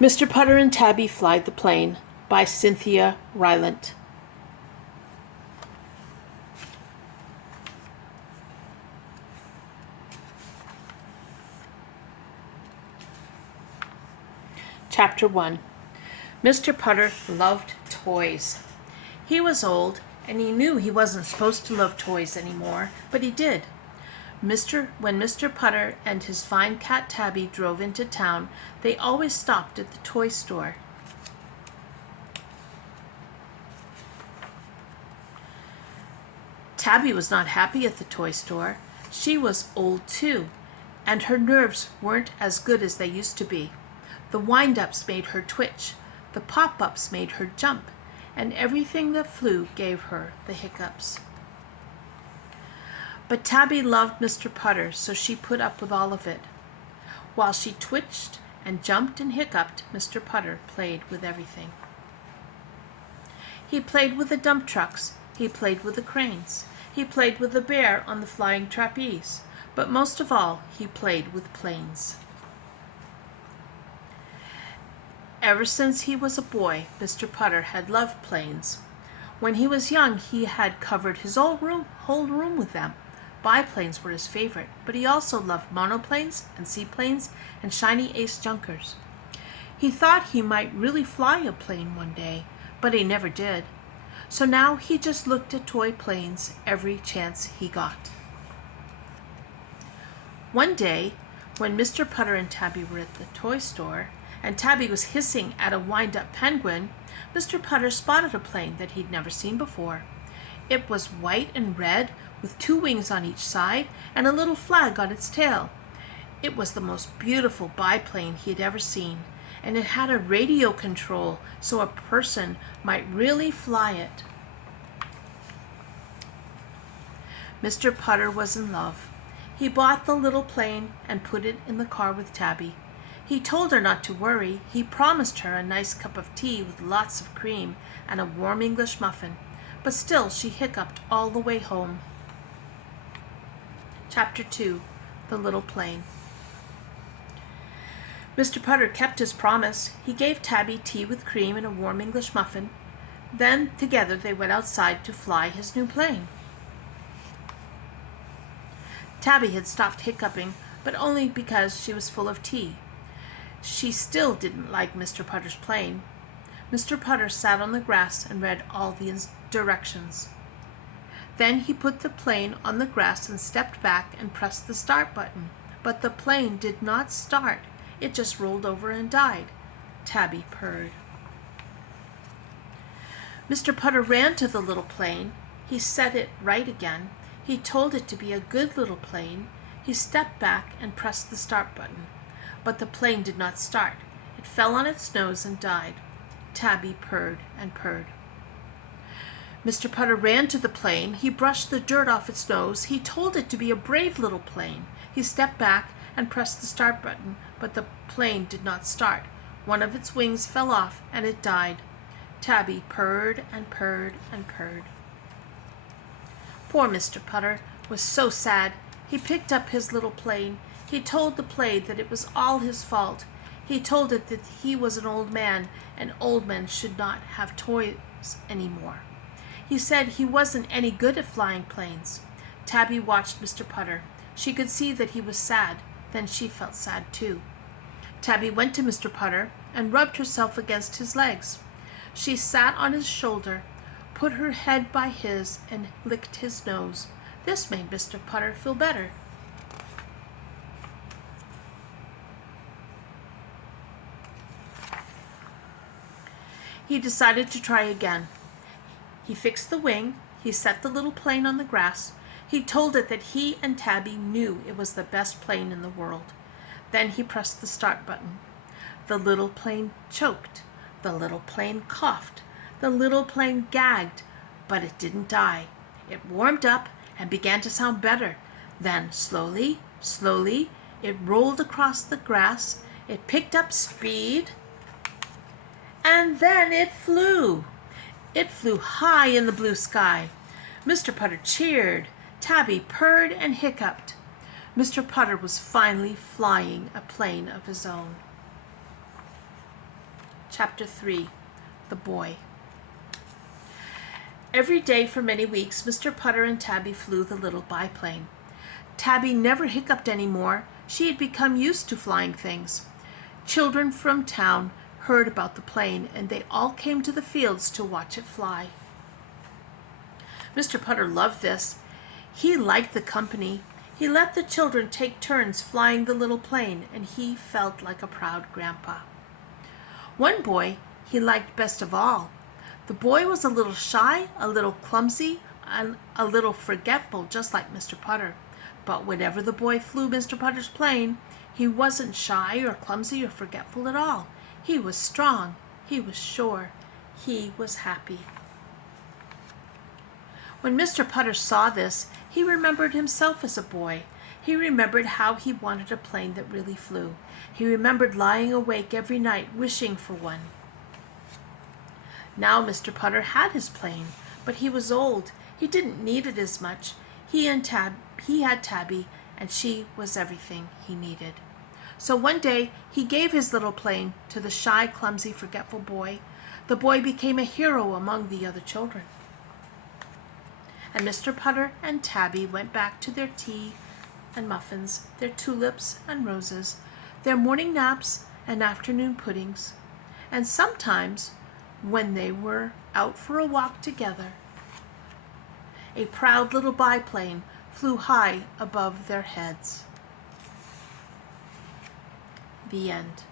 Mr. Putter and Tabby Fly the Plane by Cynthia Rylant. Chapter 1. Mr. Putter loved toys. He was old, and he knew he wasn't supposed to love toys anymore, but he did. When Mr. Putter and his fine cat Tabby drove into town, they always stopped at the toy store. Tabby was not happy at the toy store. She was old too, and her nerves weren't as good as they used to be. The wind-ups made her twitch, the pop-ups made her jump, and everything that flew gave her the hiccups. But Tabby loved Mr. Putter, so she put up with all of it. While she twitched and jumped and hiccuped, Mr. Putter played with everything. He played with the dump trucks. He played with the cranes. He played with the bear on the flying trapeze. But most of all, he played with planes. Ever since he was a boy, Mr. Putter had loved planes. When he was young, he had covered his whole room with them. Biplanes were his favorite, but he also loved monoplanes and seaplanes and shiny ace junkers. He thought he might really fly a plane one day, but he never did. So now he just looked at toy planes every chance he got. One day, when Mr. Putter and Tabby were at the toy store, and Tabby was hissing at a wind-up penguin, Mr. Putter spotted a plane that he'd never seen before. It was white and red, with 2 wings on each side and a little flag on its tail. It was the most beautiful biplane he had ever seen, and it had a radio control so a person might really fly it. Mr. Putter was in love. He bought the little plane and put it in the car with Tabby. He told her not to worry. He promised her a nice cup of tea with lots of cream and a warm English muffin, but still she hiccuped all the way home. Chapter 2. The Little Plane. Mr. Putter kept his promise. He gave Tabby tea with cream and a warm English muffin. Then together they went outside to fly his new plane. Tabby had stopped hiccuping, but only because she was full of tea. She still didn't like Mr. Putter's plane. Mr. Putter sat on the grass and read all the directions. Then he put the plane on the grass and stepped back and pressed the start button. But the plane did not start. It just rolled over and died. Tabby purred. Mr. Putter ran to the little plane. He set it right again. He told it to be a good little plane. He stepped back and pressed the start button. But the plane did not start. It fell on its nose and died. Tabby purred and purred. Mr. Putter ran to the plane. He brushed the dirt off its nose. He told it to be a brave little plane. He stepped back and pressed the start button, but the plane did not start. One of its wings fell off and it died. Tabby purred and purred and purred. Poor Mr. Putter was so sad. He picked up his little plane. He told the plane that it was all his fault. He told it that he was an old man and old men should not have toys anymore. He said he wasn't any good at flying planes. Tabby watched Mr. Putter. She could see that he was sad. Then she felt sad too. Tabby went to Mr. Putter and rubbed herself against his legs. She sat on his shoulder, put her head by his, and licked his nose. This made Mr. Putter feel better. He decided to try again. He fixed the wing. He set the little plane on the grass. He told it that he and Tabby knew it was the best plane in the world. Then he pressed the start button. The little plane choked. The little plane coughed. The little plane gagged, but it didn't die. It warmed up and began to sound better. Then slowly, slowly, it rolled across the grass. It picked up speed, and then it flew. It flew high in the blue sky. Mr. Putter cheered. Tabby purred and hiccuped. Mr. Putter was finally flying a plane of his own. Chapter 3. The Boy. Every day for many weeks, Mr. Putter and Tabby flew the little biplane. Tabby never hiccuped any more. She had become used to flying things. Children from town heard about the plane, and they all came to the fields to watch it fly. Mr. Putter loved this. He liked the company. He let the children take turns flying the little plane, and he felt like a proud grandpa. One boy he liked best of all. The boy was a little shy, a little clumsy, and a little forgetful, just like Mr. Putter. But whenever the boy flew Mr. Putter's plane, he wasn't shy or clumsy or forgetful at all. He was strong. He was sure. He was happy. When Mr. Putter saw this, he remembered himself as a boy. He remembered how he wanted a plane that really flew. He remembered lying awake every night wishing for one. Now Mr. Putter had his plane, but he was old. He didn't need it as much. He had Tabby, and she was everything he needed. So one day he gave his little plane to the shy, clumsy, forgetful boy. The boy became a hero among the other children. And Mr. Putter and Tabby went back to their tea and muffins, their tulips and roses, their morning naps and afternoon puddings. And sometimes, when they were out for a walk together, a proud little biplane flew high above their heads. The end.